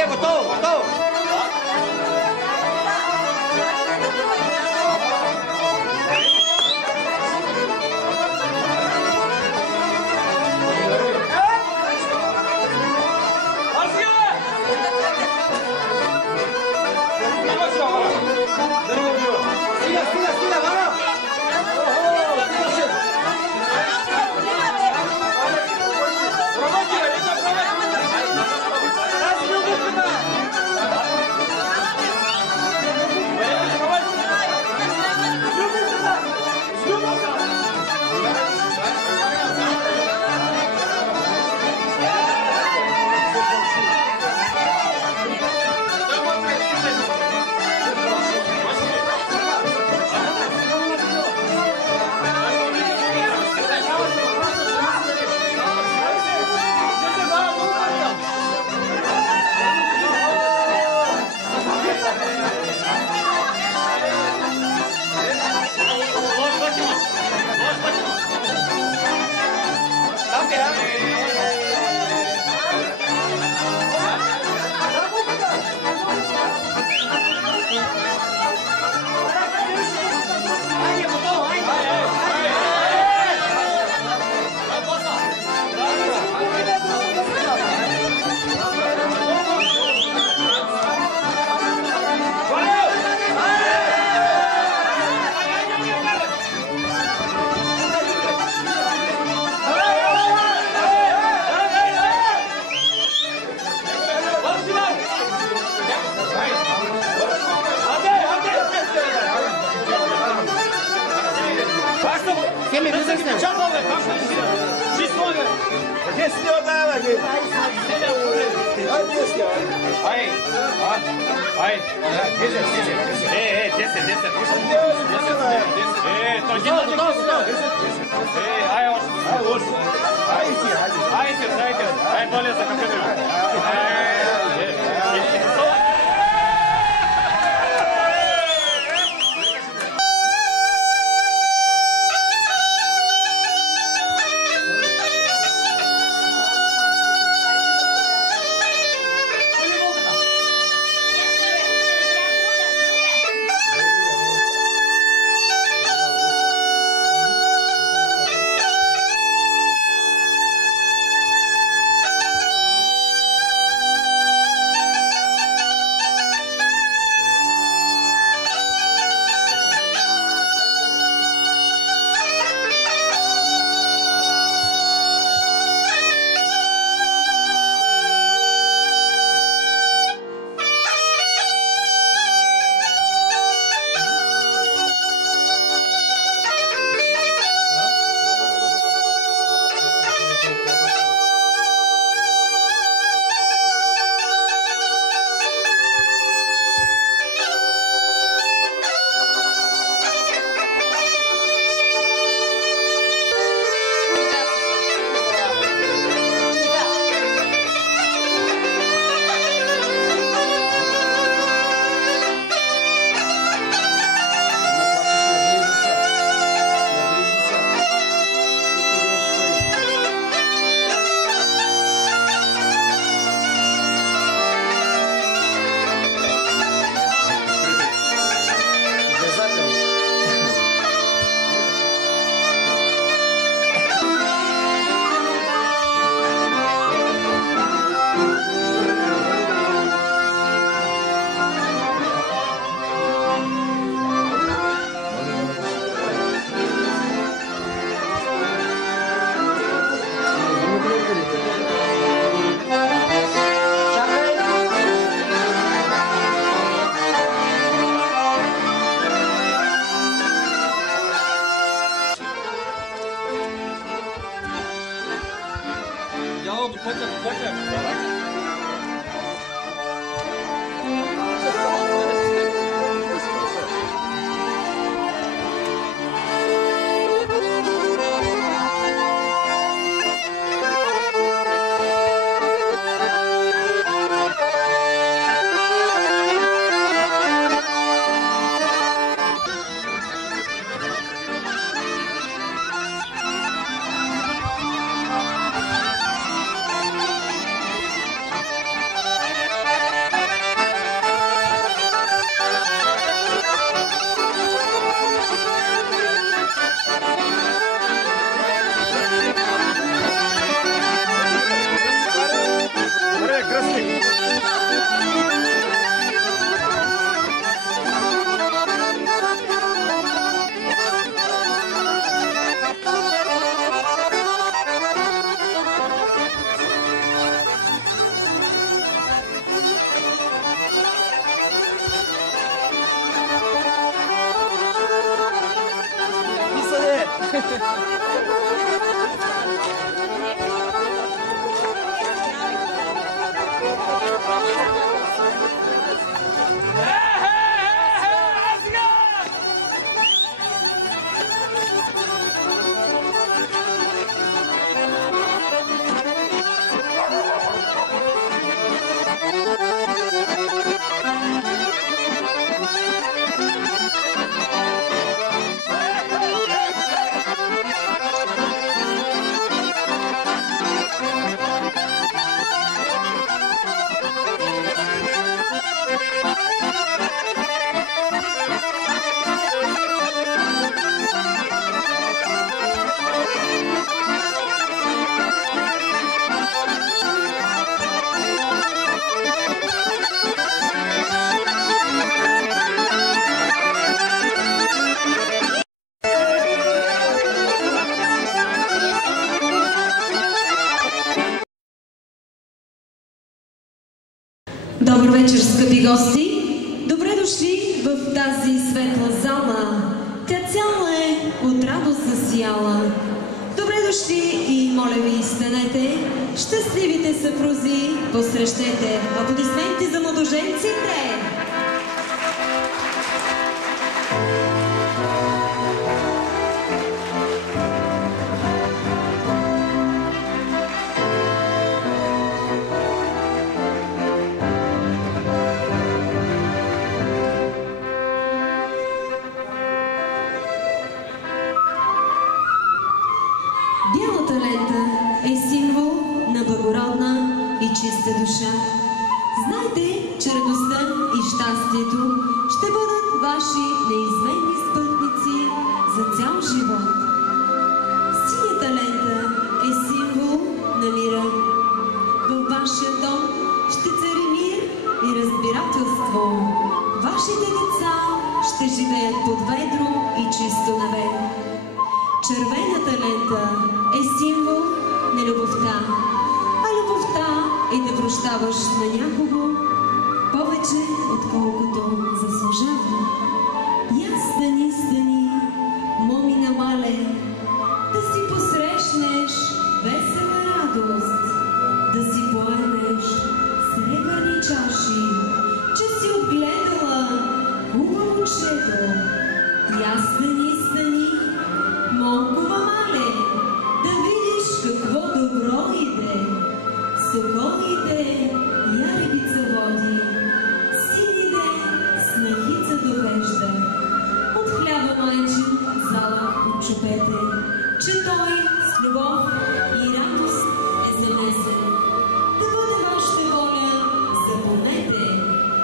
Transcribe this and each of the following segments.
e gotovo, gotovo. Добър вечер, скъпи гости! Добре дошли в тази светла зала. Тя цяла е от радост засияла. Добре дошли и моля ви, станете, щастливите съпрузи посрещете. Аплодисменти за младоженците! Бялата лента е символ на благородна и чиста душа. Знайте, че радостта и щастието ще бъдат ваши неизменни спътници за цял живот. Синята лента е символ на мира. Във вашия дом ще цари мир и разбирателство. Вашите деца ще живеят под ведро и чисто небе. Червената лента е символ на любовта, а любовта е да прощаваш на някого повече, отколкото заслужава. Я стани, стани, момина мале, да си посрещнеш весела радост, да си поемеш сребърни чаши, че си отгледала хубаво чедо. Я стани, стани, Монкова мале, да видиш какво добро иде. Соколите я рибица води, сините снахица довежда. От хляба майчин зала отчупете, че той с любов и радост е занесен. Да бъде вашата воля, запомнете,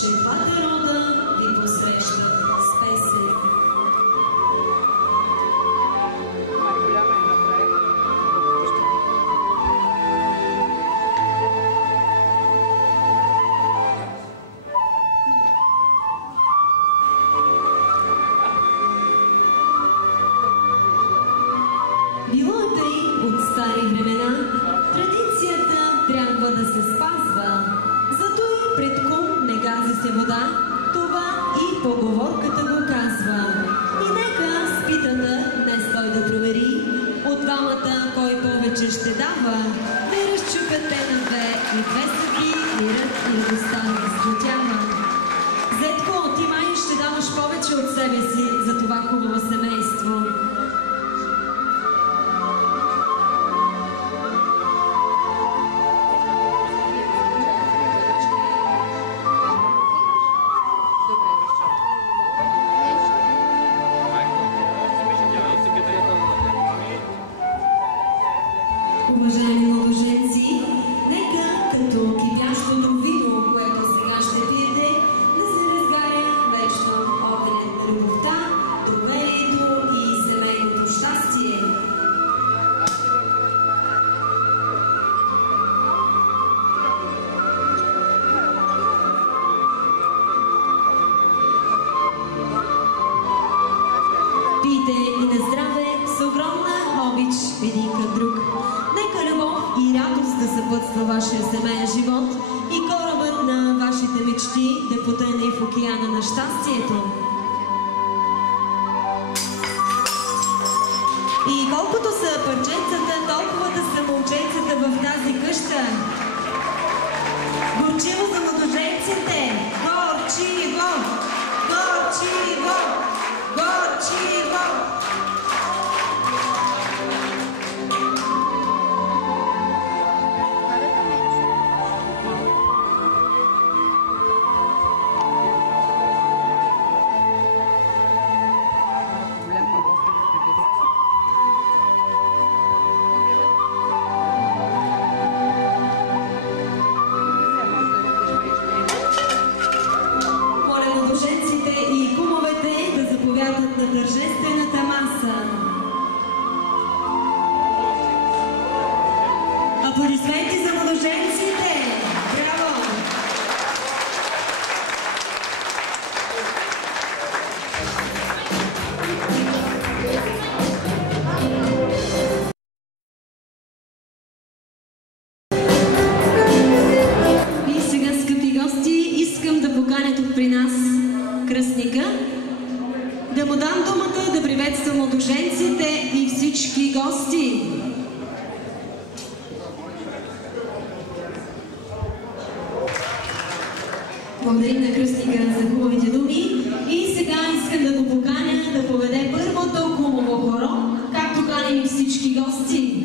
че двата рода ви посрещат с песен. Било е тъй от стари времена, традицията трябва да се спазва. Зато и пред кум не гази се вода, това и поговорката го казва. И нека с питата днес той да провери, от двамата кой повече ще дава. Да разчупят те на две и две съки, мирът и радостта разцветява. Зетко, ти май ще даваш повече от себе си за това хубаво семейство. Уважаеми младоженци, нека като кипящото вино, което сега ще пиете, да се разгаря вечно огънят на любовта, доверието и семейното щастие. Пийте и на здраве с огромна обич един към друг. Нека любов и радост да съпътства вашия семейен живот и корабът на вашите мечти да потъне в океана на щастието. И колкото са парченцата, толкова да са момченцата в тази къща. Горчиво за младоженците! Горчиво! Горчиво! Горчиво! Моля младоженците и кумовете да заповядат на тържествената маса. му дам думата да приветствам младоженците и всички гости. Благодарим на кръстника за хубавите думи и сега искам да го поканя да поведе първото хубаво хоро, както каним и всички гости.